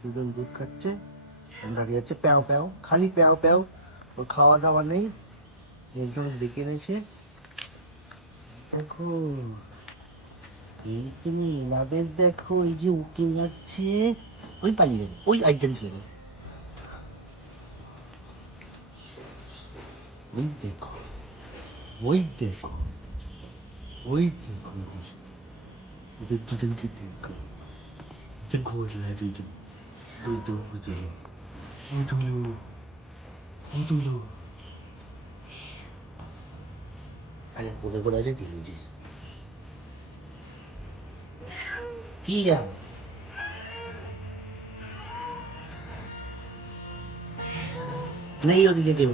দুজন দুধ খাচ্ছে, দাঁড়িয়ে আছে প্যাও প্যাও, খালি প্যাও প্যাও। ওর খাওয়া দাওয়া নেই, একজন ডেকে এনেছে। দেখো এই তুমি এনাদের দেখো, এই যে উকি মারছে, ওই পালিয়ে যাবে, ওই একজন ছিল, ওই দেখো, ওই দেখো, ওই দেখো, ওদের দুজনকে দেখো, দেখো ওরা দুজন, দুজন দুজন, উঠলো উঠলো, আরে বলে বলে আছে কি বুঝি কি নেই ওদিকে কেউ।